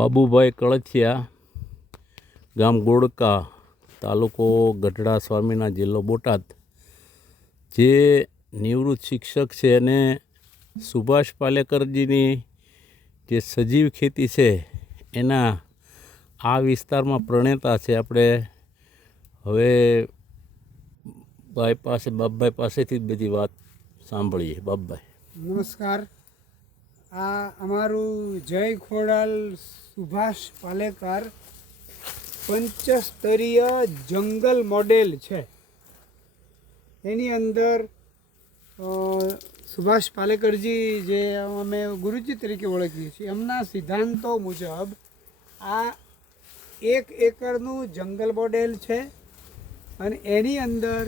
બાબુભાઈ કળથિયા, ગામ ગોળકા, તાલુકો ગઢડા, સ્વામિના, જિલ્લો બોટાદ, જે નિવૃત્ત શિક્ષક છે અને સુભાષ પાલેકરજીની જે સજીવ ખેતી છે એના આ વિસ્તારમાં પ્રણેતા છે. આપણે હવે બાપભાઈ પાસેથી જ બધી વાત સાંભળીએ. બાપભાઈ નમસ્કાર. આ અમારું જય ખોડાલ સુભાષ પાલેકર પંચસ્તરીય જંગલ મોડેલ છે. એની અંદર સુભાષ પાલેકરજી, જે અમે ગુરુજી તરીકે ઓળખીએ છીએ, એમના સિદ્ધાંતો મુજબ આ 1 એકરનું જંગલ મોડેલ છે અને એની અંદર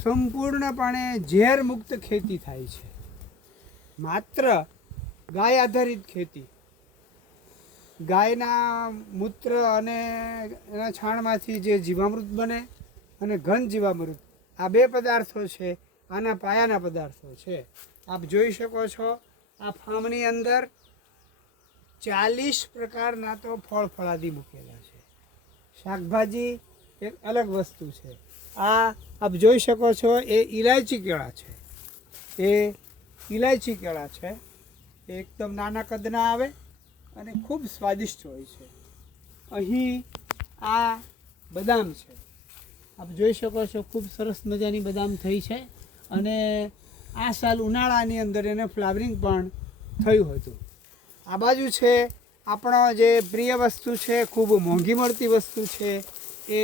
સંપૂર્ણપણે ઝેર મુક્ત ખેતી થાય છે. માત્ર ગાય આધારિત ખેતી. ગાયના મૂત્ર અને એના છાણમાંથી જે જીવામૃત બને અને ઘન જીવામૃત, આ 2 પદાર્થો છે, આના પાયાના પદાર્થો છે. આપ જોઈ શકો છો આ ફાર્મની અંદર 40 પ્રકારના તો ફળ ફળાદી મૂકેલા છે. શાકભાજી એક અલગ વસ્તુ છે. આ આપ જોઈ શકો છો એ ઇલાયચી કેળા છે. એ ઇલાયચી કેળા છે. એકદમ નાના કદના આવે અને ખૂબ સ્વાદિષ્ટ હોય છે. અહીં આ બદામ છે. આપ જોઈ શકો છો ખૂબ સરસ મજાની બદામ થઈ છે અને આ સાલ ઉનાળાની અંદર એને ફ્લાવરિંગ પણ થયું હતું. આ બાજુ છે આપણો જે પ્રિય વસ્તુ છે, ખૂબ મોંઘી મળતી વસ્તુ છે, એ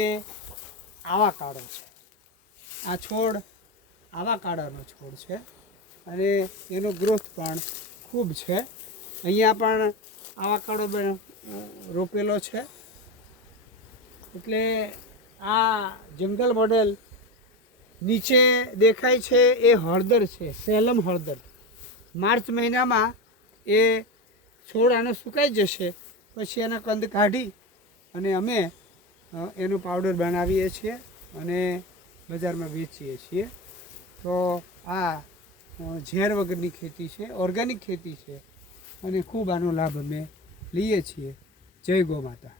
આવાકાડો છે. આ છોડ આવાકાડાનો છોડ છે અને એનો ગ્રોથ પણ ખૂબ છે. અહીંયા પણ આવાકાડો રોપેલો છે. એટલે આ જંગલ મોડેલ નીચે દેખાય છે એ હળદર છે, સેલમ હળદર. માર્ચ મહિનામાં એ છોડ આનો સુકાઈ જશે, પછી એના કંદ કાઢી અને અમે એનો પાવડર બનાવીએ છીએ અને બજારમાં વેચીએ છીએ. તો આ ઝેર વગરની ખેતી છે, ઓર્ગેનિક ખેતી છે અને ખૂબ આનો લાભ અમે લઈએ છીએ. જય ગૌ માતા.